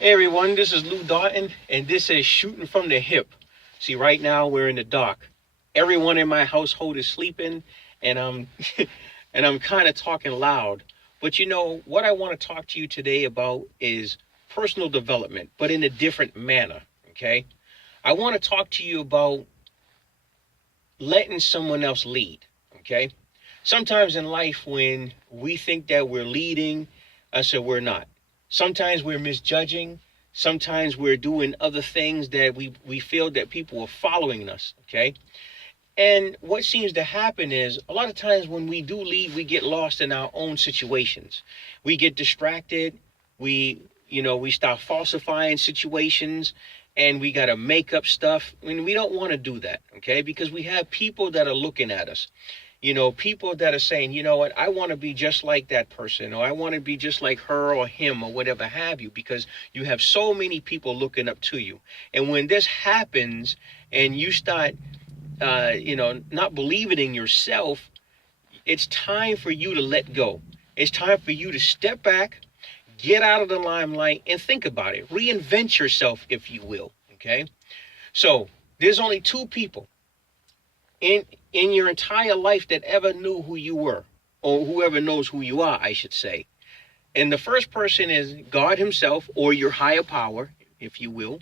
Hey everyone, this is Lou Doughton, and this is Shooting from the Hip. See, right now we're in the dark. Everyone in my household is sleeping, and I'm and I'm kind of talking loud. But what I want to talk to you today about is personal development, but in a different manner. Okay, I want to talk to you about letting someone else lead. Okay, sometimes in life when we think that we're leading, I said we're not. Sometimes we're misjudging. Sometimes we're doing other things that we feel that people are following us. Okay. And what seems to happen is a lot of times when we do lead, we get lost in our own situations. We get distracted. We start falsifying situations and we got to make up stuff. I mean, we don't want to do that. Okay. Because we have people that are looking at us. People that are saying, you know what, I want to be just like that person, or I want to be just like her or him or whatever have you, because you have so many people looking up to you. And when this happens and you start, not believing in yourself, it's time for you to let go. It's time for you to step back, get out of the limelight and think about it. Reinvent yourself, if you will. Okay. So there's only two people in your entire life that ever knew who you were, or whoever knows who you are, I should say. And the first person is God himself, or your higher power, if you will.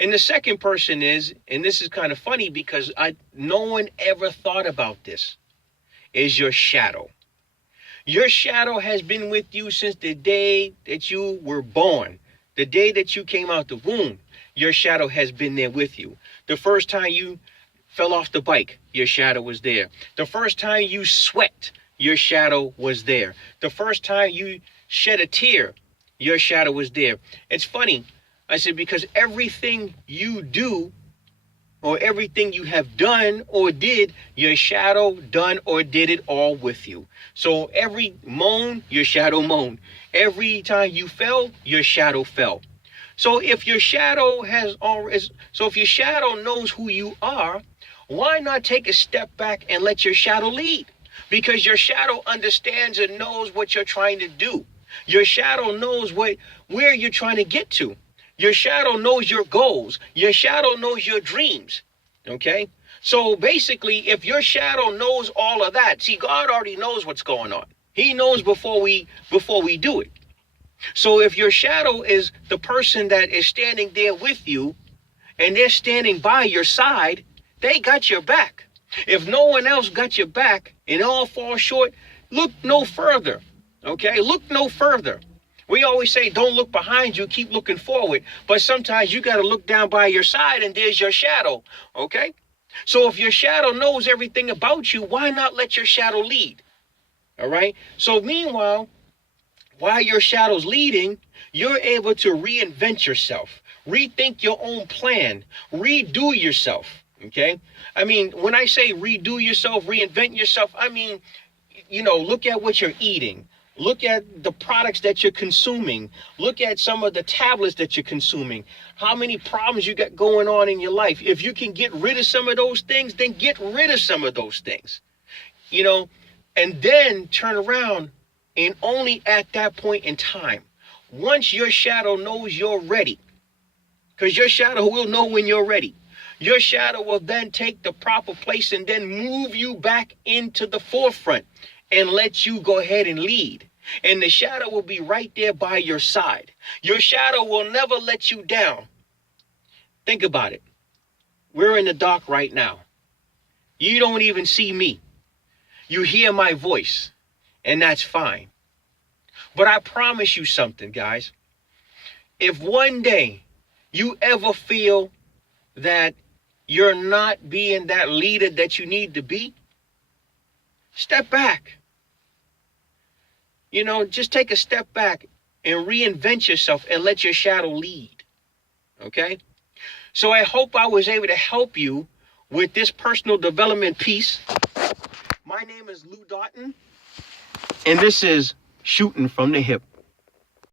And the second person is, and this is kind of funny because no one ever thought about this, is your shadow. Your shadow has been with you since the day that you were born. The day that you came out the womb, your shadow has been there with you. The first time you fell off the bike, your shadow was there. The first time you sweat, your shadow was there. The first time you shed a tear, your shadow was there. It's funny, I said, because everything you do or everything you have done or did, your shadow done or did it all with you. So every moan, your shadow moaned. Every time you fell, your shadow fell. So if your shadow if your shadow knows who you are, why not take a step back and let your shadow lead? Because your shadow understands and knows what you're trying to do. Your shadow knows where you're trying to get to. Your shadow knows your goals. Your shadow knows your dreams. Okay? So basically, if your shadow knows all of that, see, God already knows what's going on. He knows before we do it. So if your shadow is the person that is standing there with you and they're standing by your side, they got your back. If no one else got your back and it all falls short, look no further. Okay? Look no further. We always say, don't look behind you, keep looking forward. But sometimes you got to look down by your side and there's your shadow. Okay? So if your shadow knows everything about you, why not let your shadow lead? All right? So meanwhile, while your shadow's leading, you're able to reinvent yourself, rethink your own plan, redo yourself. Okay? I mean, when I say redo yourself, reinvent yourself, I mean, look at what you're eating. Look at the products that you're consuming. Look at some of the tablets that you're consuming. How many problems you got going on in your life. If you can get rid of some of those things, then get rid of some of those things. And then turn around and only at that point in time, once your shadow knows you're ready, because your shadow will know when you're ready. Your shadow will then take the proper place and then move you back into the forefront and let you go ahead and lead. And the shadow will be right there by your side. Your shadow will never let you down. Think about it. We're in the dark right now. You don't even see me. You hear my voice, and that's fine. But I promise you something, guys. If one day you ever feel that you're not being that leader that you need to be, step back. Just take a step back and reinvent yourself and let your shadow lead. Okay? So I hope I was able to help you with this personal development piece. My name is Lou Doughton, and this is Shooting from the Hip.